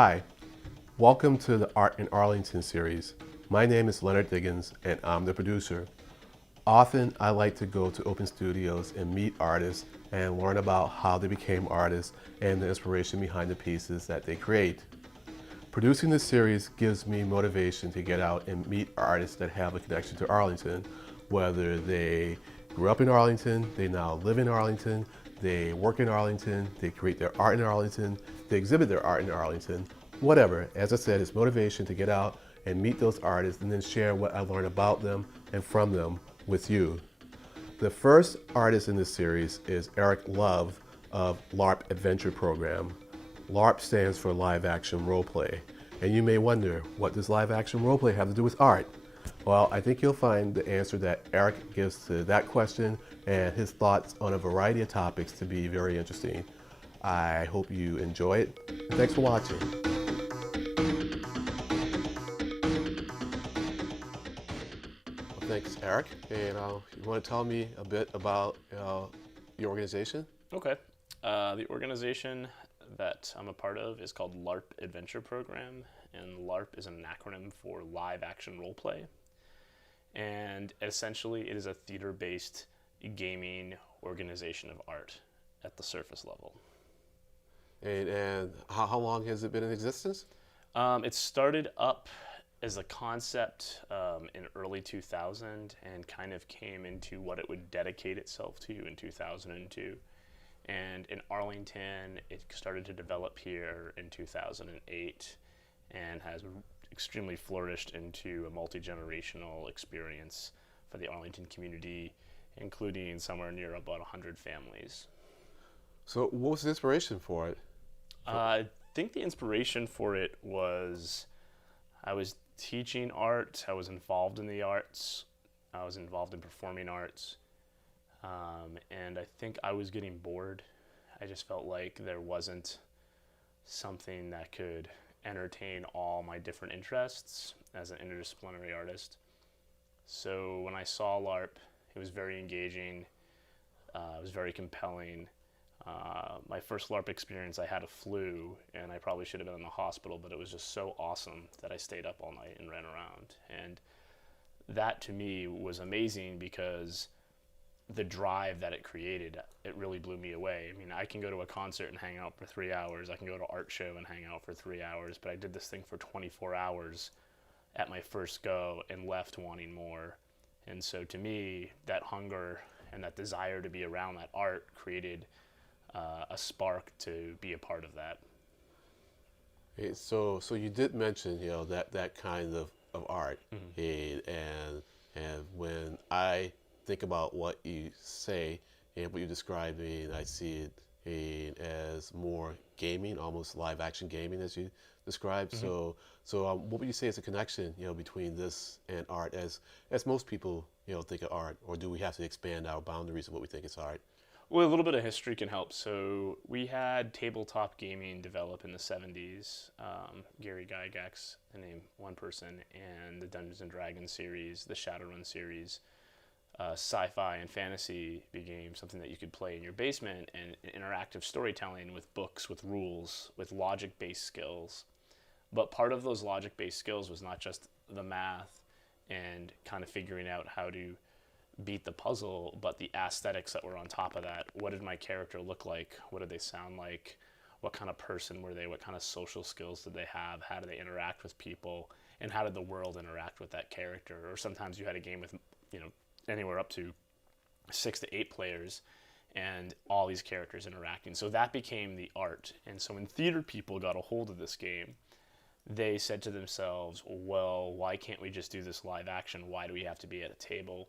Hi, welcome to the Art in Arlington series. My name is Lenard Diggins and I'm the producer. Often I like to go to open studios and meet artists and learn about how they became artists and the inspiration behind the pieces that they create. Producing this series gives me motivation to get out and meet artists that have a connection to Arlington, whether they grew up in Arlington, they now live in Arlington, they work in Arlington, they create their art in Arlington, they exhibit their art in Arlington, whatever. As I said, it's motivation to get out and meet those artists and then share what I learned about them and from them with you. The first artist in this series is Eric Love of LARP Adventure program. LARP stands for Live Action Roleplay. And you may wonder, what does live action roleplay have to do with art? Well, I think you'll find the answer that Eric gives to that question and his thoughts on a variety of topics to be very interesting. I hope you enjoy it. Thanks for watching. Well, thanks, Eric. And you want to tell me a bit about your organization? Okay. The organization that I'm a part of is called LARP Adventure Program, and LARP is an acronym for Live Action Roleplay. And essentially, it is a theater-based gaming organization of art at the surface level. And how long has it been in existence? It started up as a concept in early 2000 and kind of came into what it would dedicate itself to in 2002. And in Arlington, it started to develop here in 2008 and has extremely flourished into a multi-generational experience for the Arlington community, including somewhere near about 100 families. So what was the inspiration for it? I think the inspiration for it was I was teaching art, I was involved in the arts, I was involved in performing arts, and I think I was getting bored. I just felt like there wasn't something that could entertain all my different interests as an interdisciplinary artist. So when I saw LARP, it was very engaging, it was very compelling. My first LARP experience, I had a flu, and I probably should have been in the hospital, but it was just so awesome that I stayed up all night and ran around. And that to me was amazing because the drive that it created, it really blew me away. I mean, I can go to a concert and hang out for 3 hours. I can go to an art show and hang out for 3 hours, but I did this thing for 24 hours at my first go and left wanting more. And so to me, that hunger and that desire to be around that art created a spark to be a part of that. Okay, so you did mention, that kind of art. Mm-hmm. And when I think about what you say and what you describe, I see it as more gaming, almost live action gaming as you described. Mm-hmm. So what would you say is the connection, between this and art as most people, think of art, or do we have to expand our boundaries of what we think is art? Well, a little bit of history can help. So we had tabletop gaming develop in the 70s. Gary Gygax, to name one person, and the Dungeons and Dragons series, the Shadowrun series. Sci-fi and fantasy became something that you could play in your basement, and interactive storytelling with books, with rules, with logic-based skills. But part of those logic-based skills was not just the math and kind of figuring out how to beat the puzzle, but the aesthetics that were on top of that. What did my character look like? What did they sound like? What kind of person were they? What kind of social skills did they have? How did they interact with people? And how did the world interact with that character? Or sometimes you had a game with, anywhere up to 6 to 8 players and all these characters interacting. So that became the art. And so when theater people got a hold of this game, they said to themselves, well, why can't we just do this live action? Why do we have to be at a table?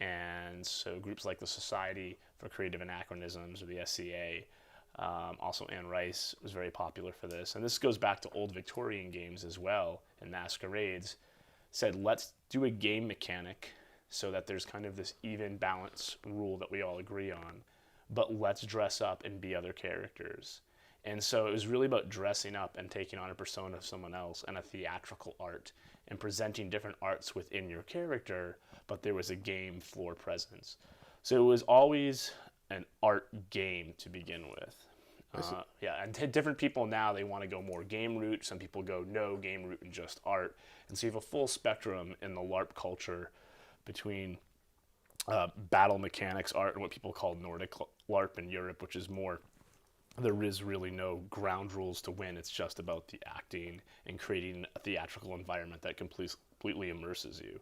And so groups like the Society for Creative Anachronisms, or the SCA, also Anne Rice was very popular for this. And this goes back to old Victorian games as well, and masquerades, said let's do a game mechanic so that there's kind of this even balance rule that we all agree on, but let's dress up and be other characters. And so it was really about dressing up and taking on a persona of someone else and a theatrical art and presenting different arts within your character, but there was a game floor presence. So it was always an art game to begin with. Yeah, and different people now, they want to go more game route. Some people go no game route and just art. And so you have a full spectrum in the LARP culture between battle mechanics art and what people call Nordic LARP in Europe, which is more, there is really no ground rules to win. It's just about the acting and creating a theatrical environment that completely immerses you.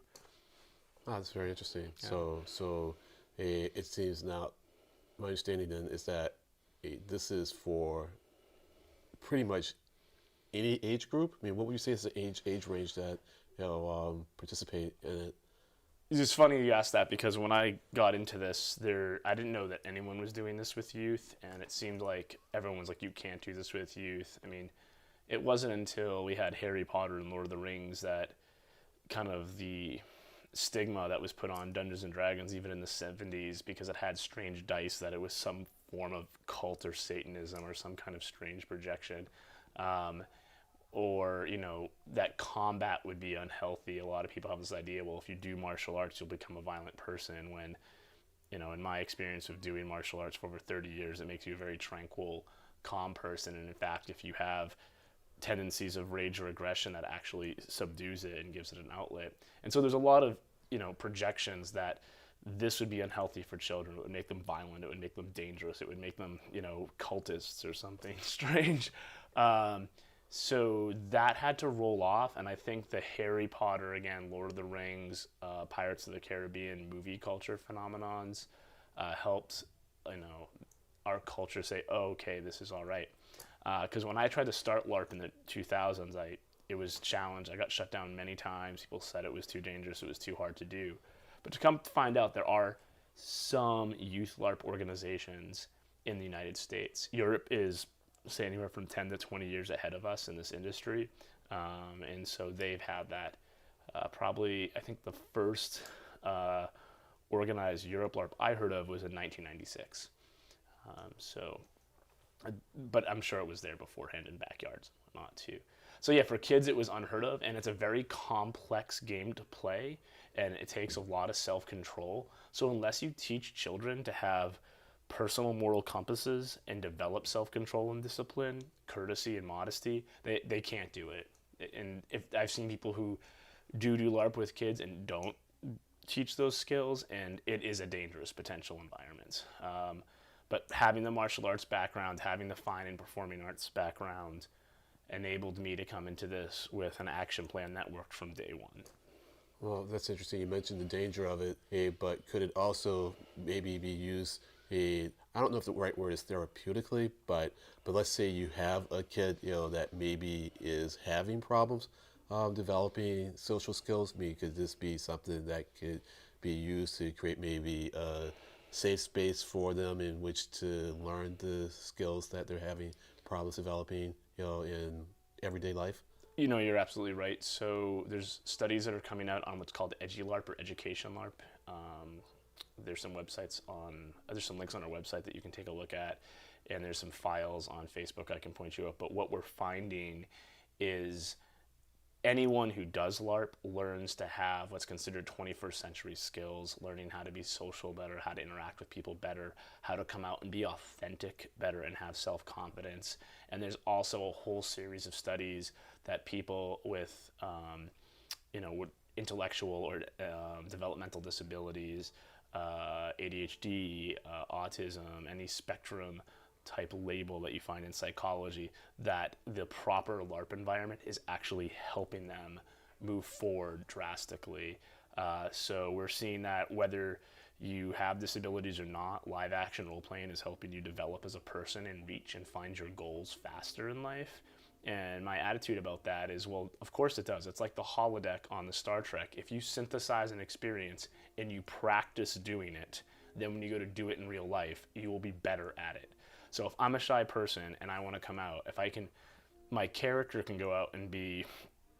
Oh, that's very interesting. Yeah. So it seems now, my understanding then is that this is for pretty much any age group. I mean, what would you say is the age range that participate in it? It's funny you asked that, because when I got into this, I didn't know that anyone was doing this with youth, and it seemed like everyone was like, you can't do this with youth. I mean, it wasn't until we had Harry Potter and Lord of the Rings that kind of the stigma that was put on Dungeons and Dragons, even in the 70s, because it had strange dice, that it was some form of cult or Satanism or some kind of strange projection. Or, that combat would be unhealthy. A lot of people have this idea, well, if you do martial arts, you'll become a violent person, when, in my experience of doing martial arts for over 30 years, it makes you a very tranquil, calm person. And in fact, if you have tendencies of rage or aggression, that actually subdues it and gives it an outlet. And so there's a lot of, projections that this would be unhealthy for children. It would make them violent. It would make them dangerous. It would make them, cultists or something strange. So that had to roll off, and I think the Harry Potter, again, Lord of the Rings, Pirates of the Caribbean movie culture phenomenons helped, our culture say, oh, okay, this is all right. Because when I tried to start LARP in the 2000s, it was challenged. I got shut down many times. People said it was too dangerous, it was too hard to do. But to come to find out, there are some youth LARP organizations in the United States. Europe is, say, anywhere from 10 to 20 years ahead of us in this industry. And so they've had that. Probably, I think the first organized Europe LARP I heard of was in 1996. But I'm sure it was there beforehand in backyards and whatnot too. So yeah, for kids it was unheard of, and it's a very complex game to play, and it takes a lot of self-control. So unless you teach children to have personal moral compasses and develop self-control and discipline, courtesy and modesty, they can't do it. And if I've seen people who do LARP with kids and don't teach those skills, and it is a dangerous potential environment. But having the martial arts background, having the fine and performing arts background, enabled me to come into this with an action plan that worked from day one. Well, that's interesting. You mentioned the danger of it, but could it also maybe be used, I don't know if the right word is therapeutically, but let's say you have a kid, that maybe is having problems developing social skills. I mean, could this be something that could be used to create maybe a safe space for them in which to learn the skills that they're having problems developing, in everyday life? You're absolutely right. So there's studies that are coming out on what's called EduLARP or Education LARP. There's some links on our website that you can take a look at, and there's some files on Facebook I can point you up. But what we're finding is anyone who does LARP learns to have what's considered 21st century skills, learning how to be social better, how to interact with people better, how to come out and be authentic better and have self-confidence. And there's also a whole series of studies that people with, with intellectual or developmental disabilities, ADHD, autism, any spectrum type label that you find in psychology, that the proper LARP environment is actually helping them move forward drastically. So we're seeing that whether you have disabilities or not, live action role playing is helping you develop as a person and reach and find your goals faster in life. And my attitude about that is, well, of course it does. It's like the holodeck on the Star Trek. If you synthesize an experience and you practice doing it, then when you go to do it in real life, you will be better at it. So if I'm a shy person and I want to come out, my character can go out and be,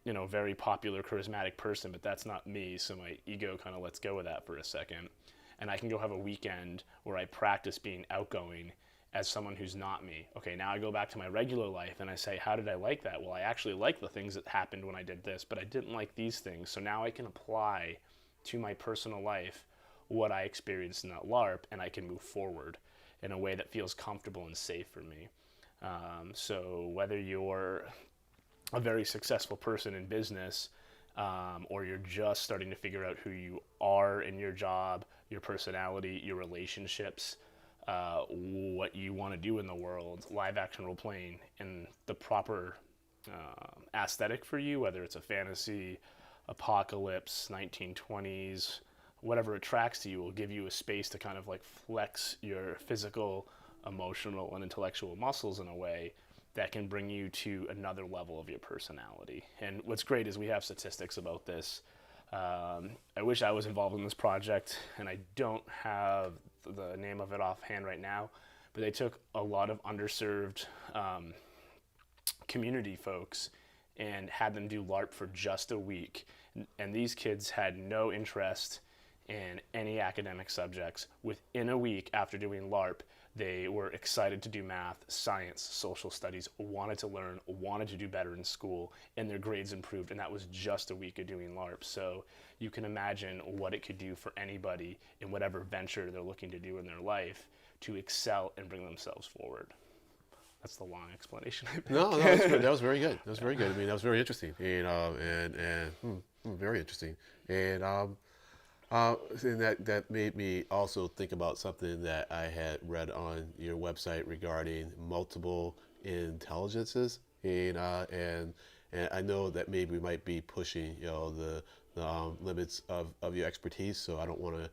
very popular, charismatic person, but that's not me. So my ego kind of lets go of that for a second. And I can go have a weekend where I practice being outgoing as someone who's not me. Okay, now I go back to my regular life and I say, how did I like that? Well, I actually like the things that happened when I did this, but I didn't like these things. So now I can apply to my personal life what I experienced in that LARP, and I can move forward in a way that feels comfortable and safe for me. So whether you're a very successful person in business, or you're just starting to figure out who you are in your job, your personality, your relationships, what you want to do in the world, live action role playing in the proper aesthetic for you, whether it's a fantasy, apocalypse, 1920s, whatever attracts to you, will give you a space to kind of like flex your physical, emotional, and intellectual muscles in a way that can bring you to another level of your personality. And what's great is we have statistics about this. I wish I was involved in this project, and I don't have the name of it offhand right now, but they took a lot of underserved community folks and had them do LARP for just a week. And these kids had no interest in any academic subjects. Within a week after doing LARP, they were excited to do math, science, social studies, wanted to learn, wanted to do better in school, and their grades improved. And that was just a week of doing LARP. So you can imagine what it could do for anybody in whatever venture they're looking to do in their life to excel and bring themselves forward. That's the long explanation. No, that was very good. That was very good. I mean, that was very interesting, very interesting. And that made me also think about something that I had read on your website regarding multiple intelligences, and I know that maybe we might be pushing the limits of your expertise, so I don't want to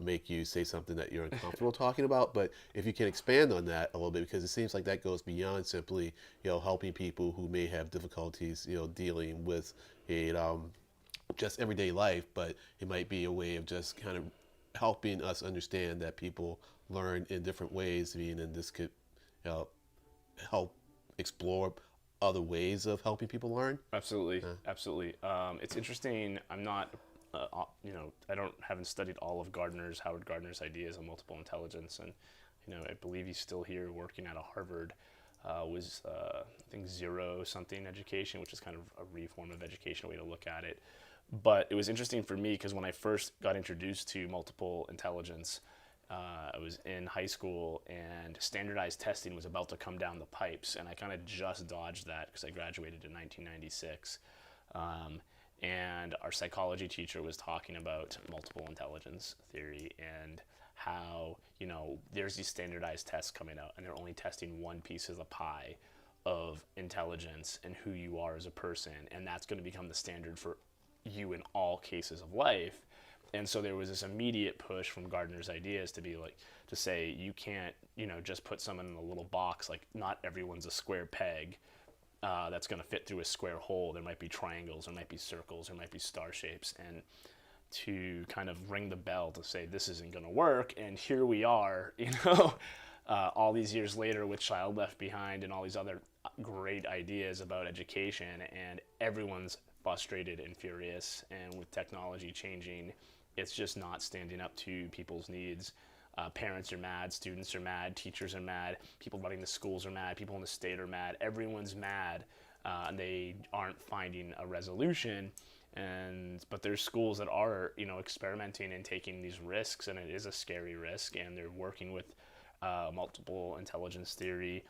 make you say something that you're uncomfortable talking about. But if you can expand on that a little bit, because it seems like that goes beyond simply helping people who may have difficulties dealing with just everyday life, but it might be a way of just kind of helping us understand that people learn in different ways, and this could help explore other ways of helping people learn. Absolutely, absolutely. It's interesting. I'm not, haven't studied all of Howard Gardner's ideas on multiple intelligence, and I believe he's still here working at a Harvard. Was I think zero something education, which is kind of a reform of education, way to look at it. But it was interesting for me because when I first got introduced to multiple intelligence, I was in high school and standardized testing was about to come down the pipes, and I kind of just dodged that because I graduated in 1996. And our psychology teacher was talking about multiple intelligence theory and how, there's these standardized tests coming out and they're only testing one piece of the pie of intelligence and who you are as a person, and that's going to become the standard for you in all cases of life. And so there was this immediate push from Gardner's ideas to say you can't just put someone in a little box. Like, not everyone's a square peg that's going to fit through a square hole. There might be triangles, there might be circles, there might be star shapes, and to kind of ring the bell to say this isn't going to work. And here we are, all these years later with Child Left Behind and all these other great ideas about education, and everyone's frustrated and furious, and with technology changing, it's just not standing up to people's needs. Parents are mad, students are mad, teachers are mad, people running the schools are mad, people in the state are mad, everyone's mad, and they aren't finding a resolution. But there's schools that are experimenting and taking these risks, and it is a scary risk, and they're working with multiple intelligence theory,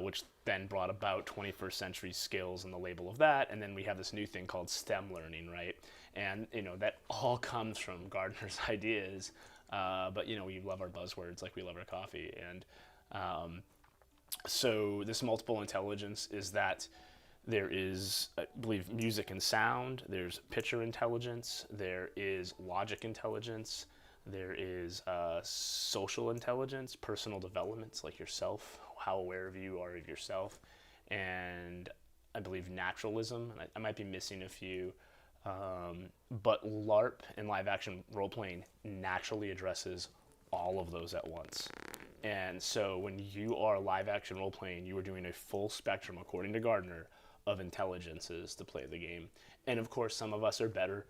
which then brought about 21st century skills and the label of that. And then we have this new thing called STEM learning, right? And, that all comes from Gardner's ideas. But, we love our buzzwords like we love our coffee. And so this multiple intelligence is that there is, I believe, music and sound. There's picture intelligence. There is logic intelligence. There is social intelligence, personal developments like yourself, how aware of you are of yourself, and I believe naturalism. And I might be missing a few, but LARP and live action role playing naturally addresses all of those at once. And so when you are live action role playing, you are doing a full spectrum, according to Gardner, of intelligences to play the game. And of course, some of us are better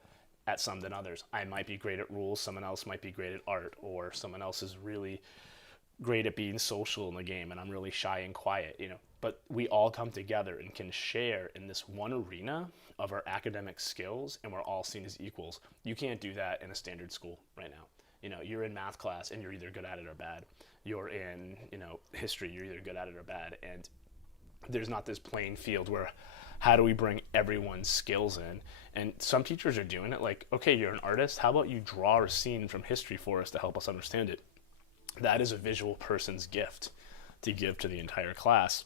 at some than others. I might be great at rules, someone else might be great at art, or someone else is really great at being social in the game and I'm really shy and quiet, But we all come together and can share in this one arena of our academic skills, and we're all seen as equals. You can't do that in a standard school right now. You're in math class and you're either good at it or bad. You're in, history, you're either good at it or bad. And there's not this playing field where how do we bring everyone's skills in? And some teachers are doing it, like, okay, you're an artist, how about you draw a scene from history for us to help us understand it? That is a visual person's gift to give to the entire class.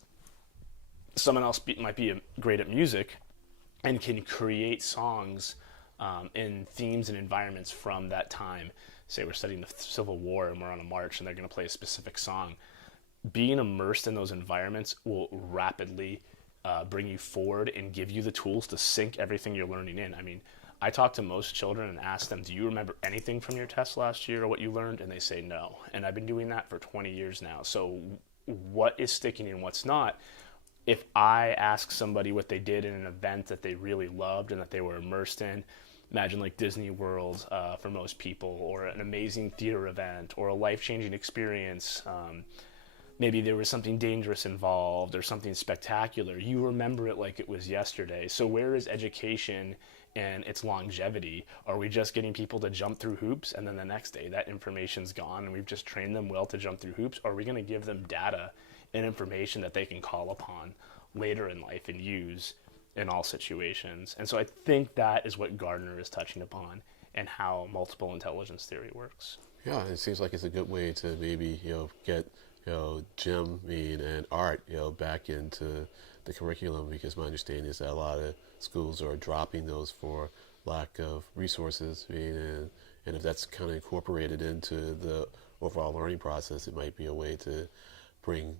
Someone else might be great at music and can create songs in themes and environments from that time. Say we're studying the Civil War and we're on a march and they're going to play a specific song. Being immersed in those environments will rapidly bring you forward and give you the tools to sink everything you're learning in. I mean, I talk to most children and ask them, do you remember anything from your test last year or what you learned? And they say no. And I've been doing that for 20 years now. So what is sticking and what's not? If I ask somebody what they did in an event that they really loved and that they were immersed in, imagine like Disney World for most people, or an amazing theater event, or a life-changing experience. Maybe there was something dangerous involved or something spectacular. You remember it like it was yesterday. So where is education and its longevity? Are we just getting people to jump through hoops and then the next day that information's gone and we've just trained them well to jump through hoops? Or are we going to give them data and information that they can call upon later in life and use in all situations? And so I think that is what Gardner is touching upon and how multiple intelligence theory works. Yeah, it seems like it's a good way to maybe, get gym and art, back into the curriculum, because my understanding is that a lot of schools are dropping those for lack of resources. And if that's kind of incorporated into the overall learning process, it might be a way to bring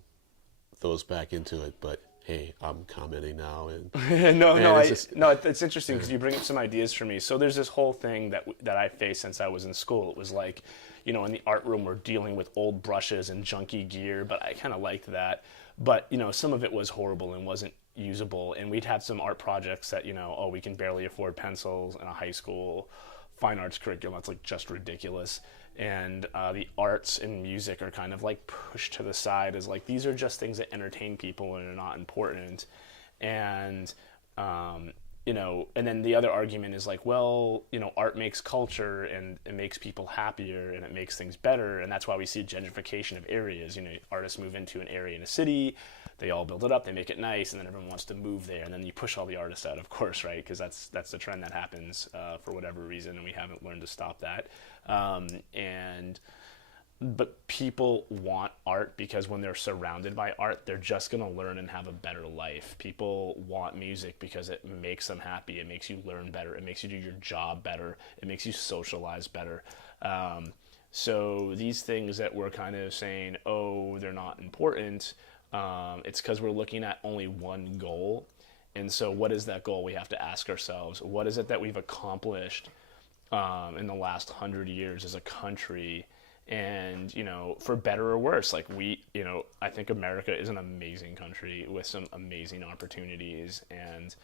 those back into it. But hey, I'm commenting now. It's interesting because you bring up some ideas for me. So there's this whole thing that I faced since I was in school. It was like, in the art room we're dealing with old brushes and junky gear, but I kind of liked that. But, some of it was horrible and wasn't usable. And we'd have some art projects that, we can barely afford pencils in a high school fine arts curriculum. That's like just ridiculous. And the arts and music are kind of like pushed to the side as like, these are just things that entertain people and are not important. And, and then the other argument is like, well, art makes culture and it makes people happier and it makes things better. And that's why we see gentrification of areas. Artists move into an area in a city, they all build it up, they make it nice, and then everyone wants to move there. And then you push all the artists out, of course, right? Because that's the trend that happens for whatever reason, and we haven't learned to stop that. But people want art because when they're surrounded by art, they're just going to learn and have a better life. People want music because it makes them happy. It makes you learn better. It makes you do your job better. It makes you socialize better. So these things that we're kind of saying, oh, they're not important, it's because we're looking at only one goal. And so what is that goal? We have to ask ourselves, what is it that we've accomplished in the last 100 years as a country? And, for better or worse, like I think America is an amazing country with some amazing opportunities and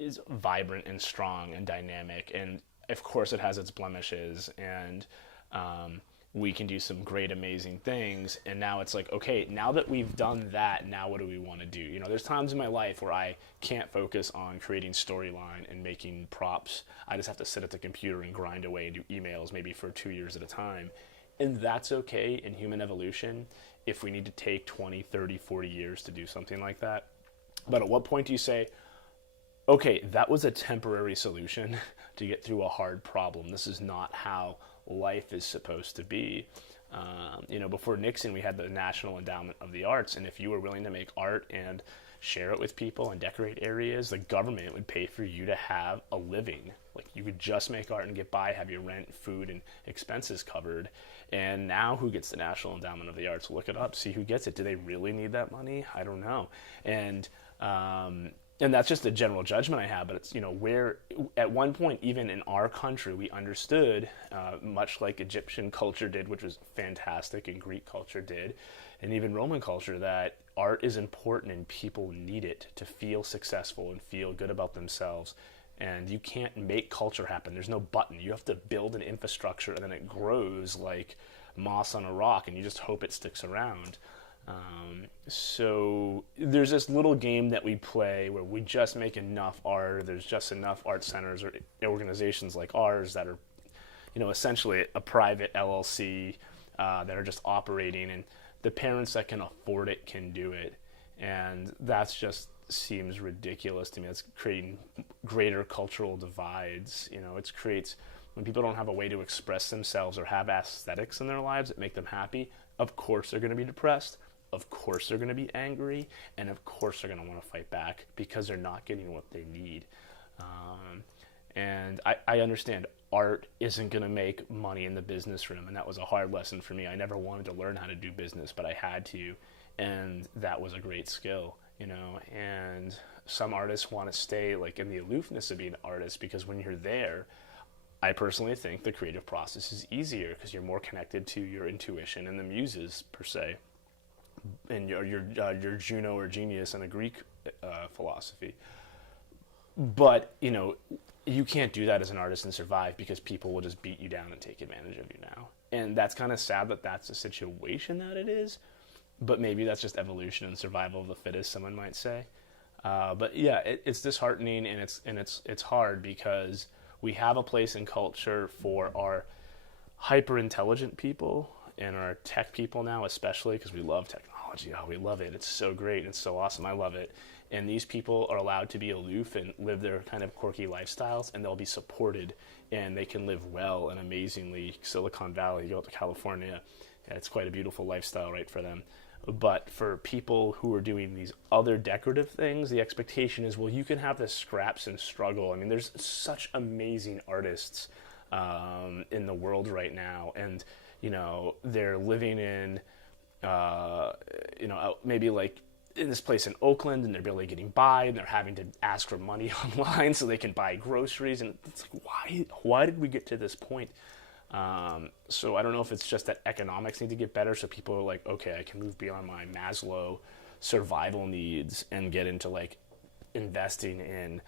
is vibrant and strong and dynamic. And of course it has its blemishes, and we can do some great, amazing things. And now it's like, okay, now that we've done that, now what do we want to do? There's times in my life where I can't focus on creating storyline and making props. I just have to sit at the computer and grind away and do emails maybe for 2 years at a time. And that's okay in human evolution if we need to take 20, 30, 40 years to do something like that. But at what point do you say, okay, that was a temporary solution to get through a hard problem. This is not how life is supposed to be. Before Nixon, we had the National Endowment of the Arts, and if you were willing to make art and share it with people and decorate areas, the government would pay for you to have a living. Like, you could just make art and get by, have your rent, food, and expenses covered. And now who gets the National Endowment of the Arts? Look it up, see who gets it. Do they really need that money? I don't know. And that's just a general judgment I have, but it's, where at one point, even in our country, we understood, much like Egyptian culture did, which was fantastic, and Greek culture did, and even Roman culture, that art is important and people need it to feel successful and feel good about themselves. And you can't make culture happen. There's no button. You have to build an infrastructure, and then it grows like moss on a rock, and you just hope it sticks around. So there's this little game that we play where we just make enough art. There's just enough art centers or organizations like ours that are, essentially a private LLC that are just operating, and the parents that can afford it can do it. And that's just seems ridiculous to me. It's creating greater cultural divides. It creates, when people don't have a way to express themselves or have aesthetics in their lives that make them happy, of course they're going to be depressed. Of course they're going to be angry, and of course they're going to want to fight back because they're not getting what they need. And I understand art isn't going to make money in the business room, and that was a hard lesson for me. I never wanted to learn how to do business, but I had to, and that was a great skill, And some artists want to stay like in the aloofness of being an artist because when you're there, I personally think the creative process is easier because you're more connected to your intuition and the muses per se, and your Juno or genius in a Greek philosophy. But you can't do that as an artist and survive because people will just beat you down and take advantage of you now. And that's kind of sad that that's the situation that it is. But maybe that's just evolution and survival of the fittest, someone might say. But yeah, it's disheartening and it's hard because we have a place in culture for our hyper intelligent people and our tech people now, especially because we love technology. Oh, we love it. It's so great. It's so awesome. I love it. And these people are allowed to be aloof and live their kind of quirky lifestyles, and they'll be supported, and they can live well and amazingly. Silicon Valley, you go to California, it's quite a beautiful lifestyle, right, for them. But for people who are doing these other decorative things, the expectation is, well, you can have the scraps and struggle. I mean, there's such amazing artists in the world right now, and they're living in maybe like in this place in Oakland, and they're barely getting by, and they're having to ask for money online so they can buy groceries, and it's like, why did we get to this point? So I don't know if it's just that economics need to get better, so people are like, okay, I can move beyond my Maslow survival needs and get into like investing in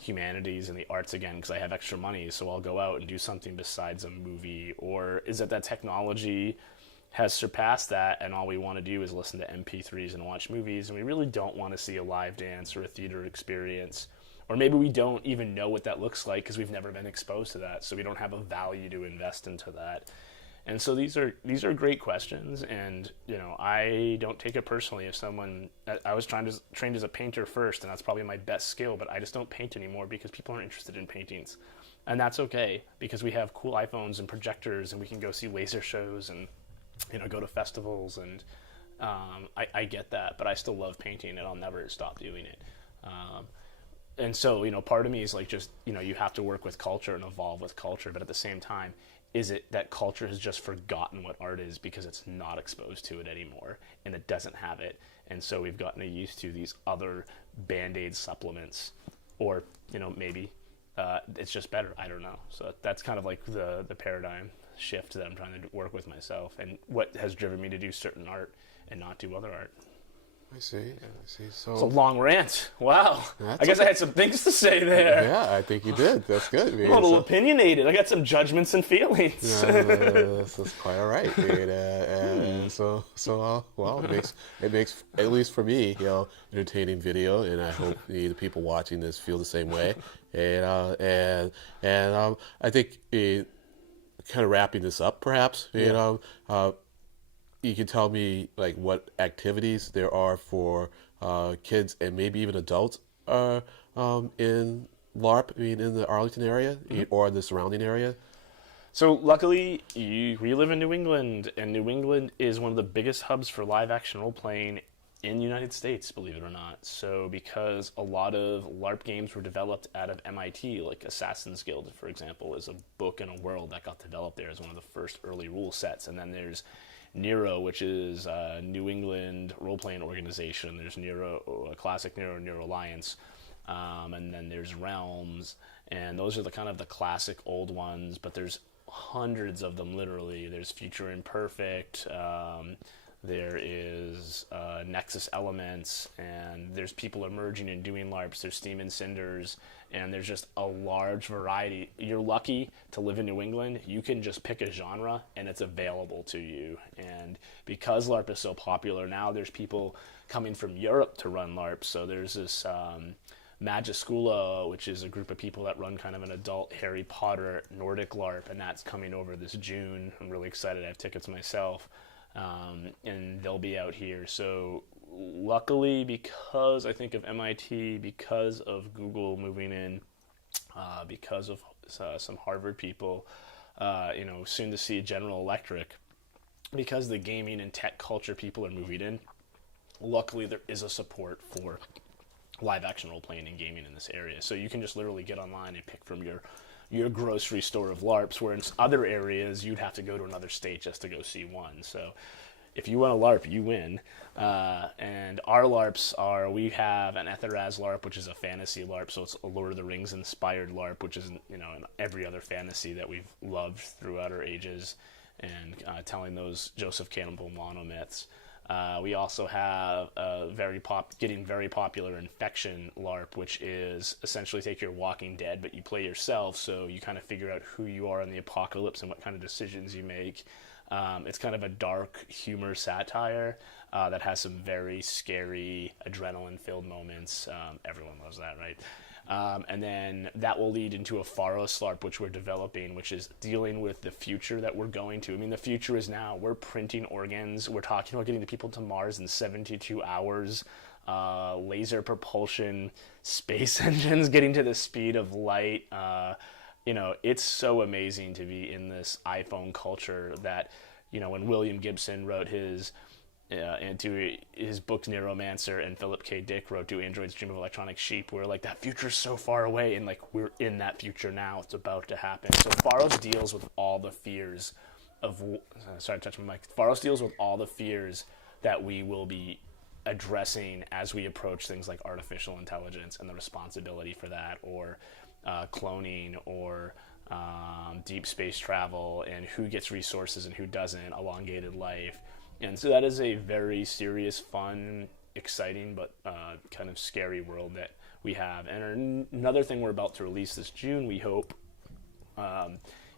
humanities and the arts again because I have extra money, so I'll go out and do something besides a movie. Or is it that technology has surpassed that and all we want to do is listen to MP3s and watch movies, and we really don't want to see a live dance or a theater experience? Or maybe we don't even know what that looks like because we've never been exposed to that, so we don't have a value to invest into that. And so these are great questions, and I don't take it personally if someone. I was trained as a painter first, and that's probably my best skill, but I just don't paint anymore because people aren't interested in paintings, and that's okay because we have cool iPhones and projectors, and we can go see laser shows and go to festivals, and I get that, but I still love painting, and I'll never stop doing it. And so, part of me is like just, you have to work with culture and evolve with culture, but at the same time, is it that culture has just forgotten what art is because it's not exposed to it anymore and it doesn't have it? And so we've gotten used to these other Band-Aid supplements, or, maybe it's just better. I don't know. So that's kind of like the paradigm shift that I'm trying to work with myself, and what has driven me to do certain art and not do other art. I see. So it's a long rant. Wow. I guess I had some things to say there. Yeah, I think you did. That's good. I'm a little opinionated. I got some judgments and feelings. That's quite all right. And well, it makes at least for me, entertaining video, and I hope the people watching this feel the same way. And I think kind of wrapping this up, perhaps, you can tell me like what activities there are for kids and maybe even adults in LARP, in the Arlington area or the surrounding area. So luckily, we live in New England, and New England is one of the biggest hubs for live action role playing in the United States, believe it or not. So because a lot of LARP games were developed out of MIT, like Assassin's Guild, for example, is a book in a world that got developed there as one of the first early rule sets. And then there's Nero, which is a New England role-playing organization. There's Nero, a classic Nero Alliance. And then there's Realms, and those are the kind of the classic old ones, but there's hundreds of them, literally. There's Future Imperfect, there is Nexus Elements, and there's people emerging and doing LARPs. There's Steam and Cinders, and there's just a large variety. You're lucky to live in New England. You can just pick a genre, and it's available to you. And because LARP is so popular now, there's people coming from Europe to run LARP. So there's this Magiscula, which is a group of people that run kind of an adult Harry Potter Nordic LARP, and that's coming over this June. I'm really excited. I have tickets myself. And they'll be out here. So luckily, because I think of MIT, because of Google moving in, because of some Harvard people, soon to see General Electric, because the gaming and tech culture people are moving in, luckily there is a support for live action role playing and gaming in this area. So you can just literally get online and pick from your grocery store of LARPs, where in other areas you'd have to go to another state just to go see one. So if you want a LARP, you win. And our LARPs we have an Etheraz LARP, which is a fantasy LARP, so it's a Lord of the Rings inspired LARP, which is, in every other fantasy that we've loved throughout our ages, and telling those Joseph Campbell monomyths. We also have a getting very popular Infection LARP, which is essentially take your Walking Dead, but you play yourself, so you kind of figure out who you are in the apocalypse and what kind of decisions you make. It's kind of a dark humor satire that has some very scary, adrenaline-filled moments. Everyone loves that, right? And then that will lead into a Pharos LARP, which we're developing, which is dealing with the future that we're going to. I mean, the future is now. We're printing organs. We're talking about getting the people to Mars in 72 hours. Laser propulsion, space engines getting to the speed of light. It's so amazing to be in this iPhone culture that, when William Gibson wrote his book Neuromancer, and Philip K. Dick wrote To Android's Dream of Electronic Sheep, we're like, that future's so far away, and we're in that future now. It's about to happen. So Pharos deals with all the fears Pharos deals with all the fears that we will be addressing as we approach things like artificial intelligence and the responsibility for that, or cloning, or deep space travel, and who gets resources and who doesn't, elongated life. And so that is a very serious, fun, exciting, but kind of scary world that we have. And another thing we're about to release this June, we hope,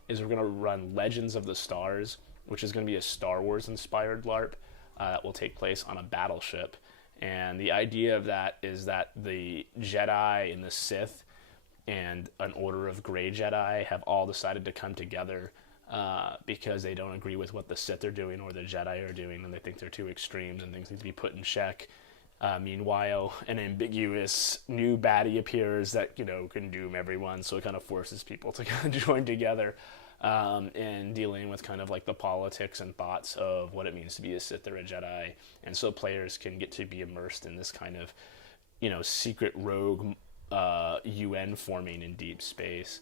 is we're going to run Legends of the Stars, which is going to be a Star Wars-inspired LARP that will take place on a battleship. And the idea of that is that the Jedi and the Sith and an Order of Grey Jedi have all decided to come together because they don't agree with what the Sith are doing or the Jedi are doing, and they think they're two extremes and things need to be put in check. Meanwhile, an ambiguous new baddie appears that, can doom everyone, so it kind of forces people to kind of join together in dealing with kind of like the politics and thoughts of what it means to be a Sith or a Jedi. And so players can get to be immersed in this kind of, secret rogue UN forming in deep space.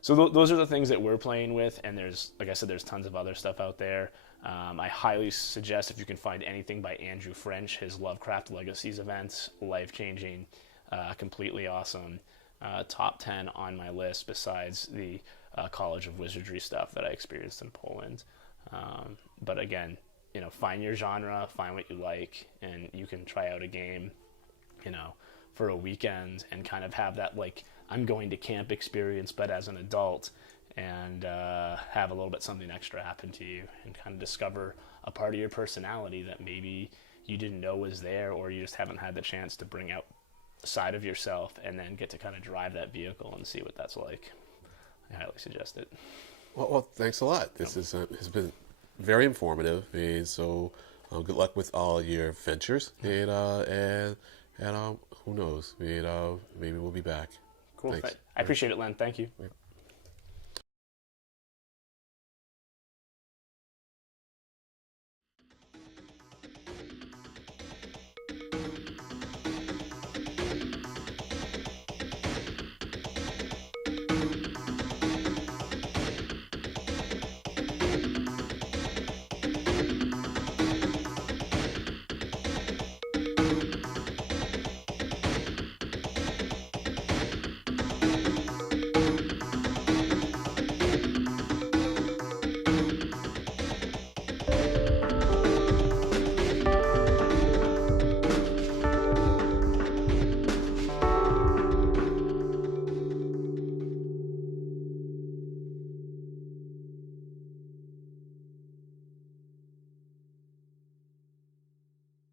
So those are the things that we're playing with, and there's, like I said, there's tons of other stuff out there. I highly suggest, if you can find anything by Andrew French, his Lovecraft Legacies events, life-changing, completely awesome. Top 10 on my list, besides the College of Wizardry stuff that I experienced in Poland. But again, find your genre, find what you like, and you can try out a game, for a weekend and kind of have that, I'm going to camp experience, but as an adult, and have a little bit something extra happen to you, and kind of discover a part of your personality that maybe you didn't know was there, or you just haven't had the chance to bring out a side of yourself, and then get to kind of drive that vehicle and see what that's like. I highly suggest it. Well, thanks a lot. This has been very informative, and so good luck with all your ventures, and who knows, maybe we'll be back. Cool. Thanks. I appreciate it, Len. Thank you. Yeah.